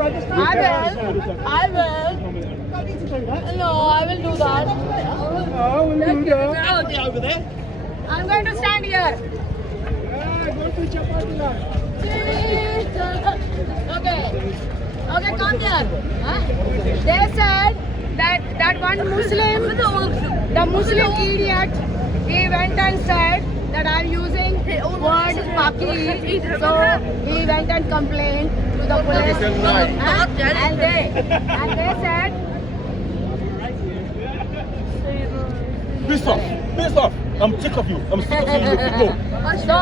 God. I will. No, I will do that. Oh, we'll do that. I'll be over there. I'm going to stand here. Go to Chapatula. Okay. Okay, come here. Huh? They said that one Muslim, the Muslim idiot, he went and said that I'm using word Paki. So he went and complained to the police. And they said, Piss off. Piss off. I'm sick of you. I'm sick of you. Go. so,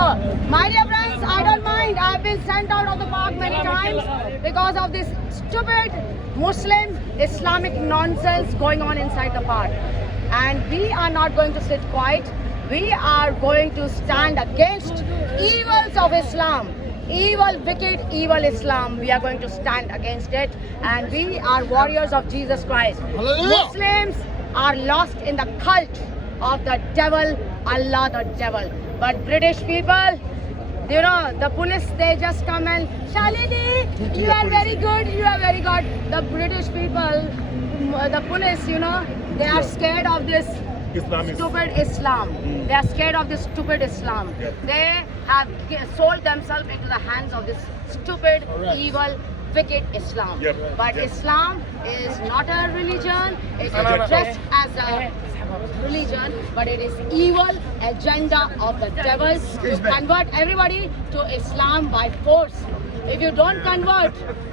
my dear friends, I don't mind. I've been sent out of the park many times because of this stupid Muslim Islamic nonsense going on inside the park. And we are not going to sit quiet. We are going to stand against evils of Islam. Evil, wicked, evil Islam. We are going to stand against it. And we are warriors of Jesus Christ. Muslims are lost in the cult of the devil, Allah the devil. But British people, you know, the police, they just come and, Shalini, you are very good, you are very good. The British people, the police, you know, they are scared of this stupid Islam. They are scared of this stupid Islam. They have sold themselves into the hands of this stupid, evil, wicked Islam. But Islam is not a religion. It is dressed as a religion, but it is evil agenda of the devil to convert everybody to Islam by force. If you don't convert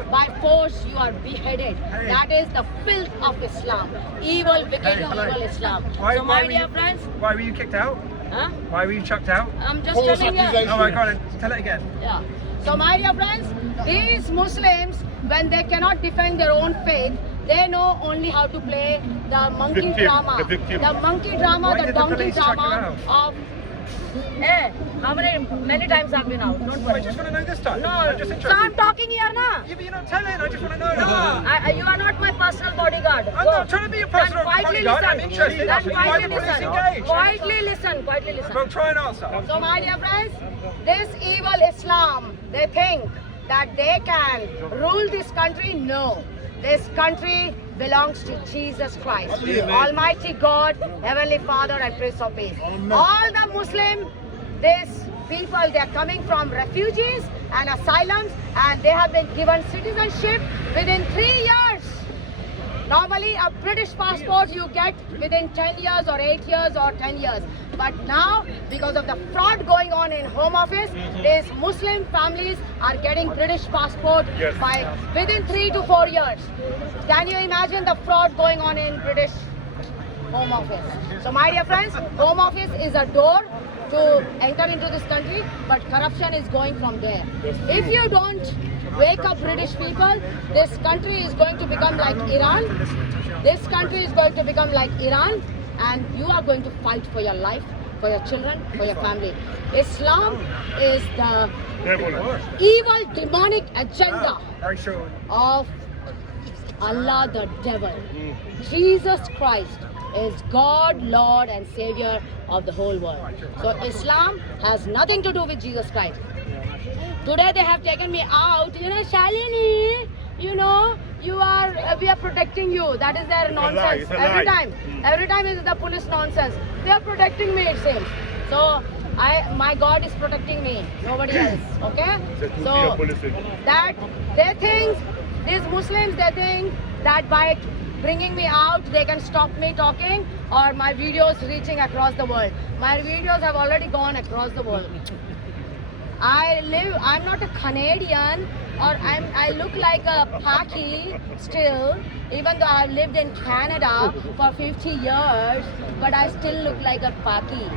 by force, you are beheaded. That is the filth of Islam. Evil, wicked, evil Islam. So my dear friends, Why were you kicked out? huh? Why were you chucked out? I'm just telling you. Oh my God, tell it again. Yeah. So my dear friends, these Muslims, when they cannot defend their own faith, they know only how to play the monkey drama. The monkey drama, Why the did the donkey police chuck you drama out? of... Hey, many times I've been out, don't I worry. just want to know this time. No, I'm just so interested. I'm talking here na. Yeah, but you're not telling. I just want to know. You are not my personal bodyguard. I'm not trying to be a personal Then quietly bodyguard. I'm listen. interested. Then Why quietly the police listen. engaged? Quietly listen. Quietly listen. Well, try and answer. So my dear friends, this evil Islam, they think that they can rule this country. No. This country belongs to Jesus Christ, Almighty God, Heavenly Father and Prince of Peace. All the Muslim, these people, they are coming from refugees and asylums, and they have been given citizenship within 3 years. Normally, a British passport you get within 10 years or 8 years or 10 years. But now, because of the fraud going on in Home Office, these Muslim families are getting British passport by within 3 to 4 years. Can you imagine the fraud going on in British Home Office? So my dear friends, Home Office is a door to enter into this country, but corruption is going from there. If you don't wake up British people, this country is going to become like Iran. This country is going to become like Iran, and you are going to fight for your life, for your children, for your family. Islam is the evil, demonic agenda Very sure. of Allah the devil. Jesus Christ is God, Lord and Savior of the whole world. So Islam has nothing to do with Jesus Christ. Today they have taken me out, you know, Shalini, you know, we are protecting you. That is their nonsense. Every time is the police nonsense. They are protecting me, it seems. So my God is protecting me, nobody else. Okay? So that they think, these Muslims, they think that by bringing me out, they can stop me talking or my videos reaching across the world. My videos have already gone across the world. I'm not a Canadian, or I look like a Paki still, even though I've lived in Canada for 50 years, but I still look like a Paki.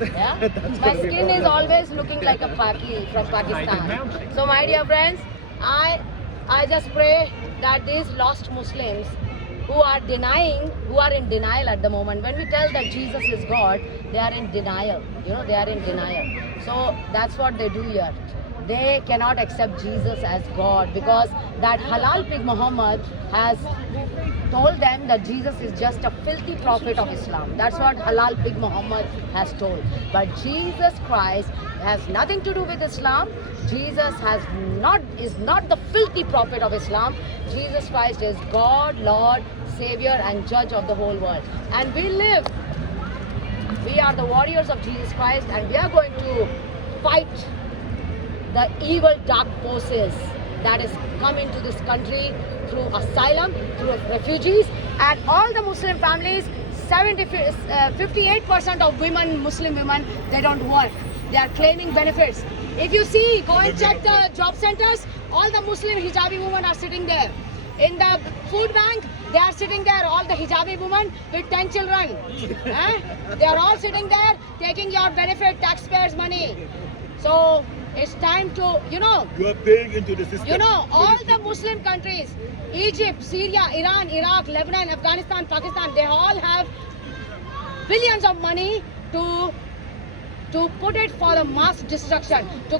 Yeah? My skin is always looking like a Paki from Pakistan. So my dear friends, I just pray that these lost Muslims who are in denial at the moment. When we tell that Jesus is God, they are in denial. You know, they are in denial. So that's what they do here. they cannot accept Jesus as God, because that halal pig Muhammad has told them that Jesus is just a filthy prophet of Islam. That's what halal pig Muhammad has told. But Jesus Christ has nothing to do with Islam. Jesus is not the filthy prophet of Islam. Jesus Christ is God, Lord, Savior and Judge of the whole world. And we are the warriors of Jesus Christ, and we are going to fight the evil dark forces that is come into this country through asylum, through refugees, and all the Muslim families. 58% of Muslim women, they don't work. They are claiming benefits. If you see, go and check the job centers, all the Muslim hijabi women are sitting there. In the food bank, they are sitting there, all the hijabi women with 10 children. They are all sitting there taking your benefit, taxpayers' money. So it's time to, You are paying into the system. all the Muslim countries, Egypt, Syria, Iran, Iraq, Lebanon, Afghanistan, Pakistan, they all have billions of money to put it for the mass destruction, to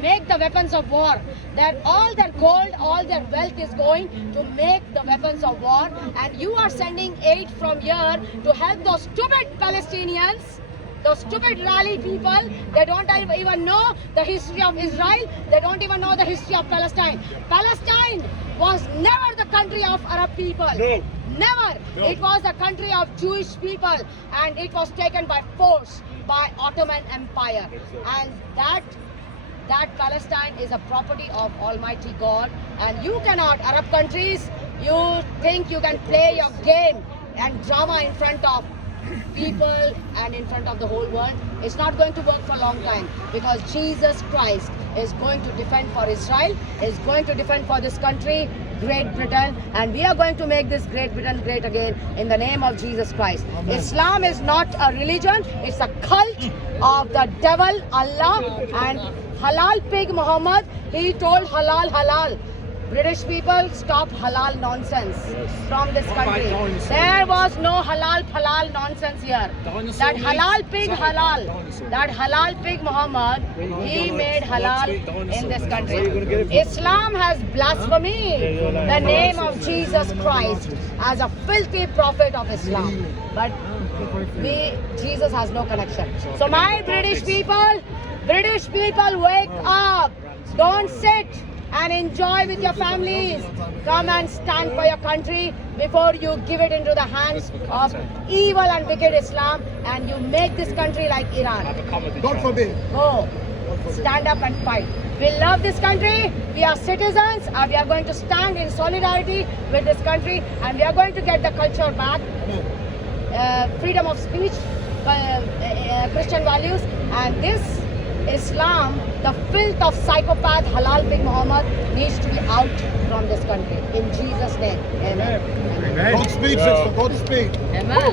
make the weapons of war. That all their gold, all their wealth is going to make the weapons of war. And you are sending aid from here to help those stupid Palestinians, those stupid rally people. They don't even know the history of Israel. They don't even know the history of Palestine. Palestine was never the country of Arab people. No. Never. No. It was a country of Jewish people, and it was taken by force by Ottoman Empire. And that Palestine is a property of Almighty God. And you cannot, Arab countries, you think you can play your game and drama in front of people and in front of the whole world. It's not going to work for a long time, because Jesus Christ is going to defend for Israel, is going to defend for this country, Great Britain, and we are going to make this Great Britain great again in the name of Jesus Christ. Amen. Islam is not a religion, it's a cult of the devil, Allah, and halal pig Muhammad, he told halal. British people, stop halal nonsense from this country. There was no halal nonsense here. That halal pig Muhammad, he made halal in this country. Islam has blasphemed the name of Jesus Christ as a filthy prophet of Islam. But Jesus has no connection. So my British people, wake up. Don't sit and enjoy with your families. Come and stand for your country before you give it into the hands of evil and wicked Islam, and you make this country like Iran. God forbid. Go. Stand up and fight. We love this country. We are citizens, and we are going to stand in solidarity with this country, and we are going to get the culture back. Freedom of speech, Christian values, and this Islam, the filth of psychopath halal pig Muhammad, needs to be out from this country. In Jesus' name. Amen. Godspeed, sister. Godspeed. Amen.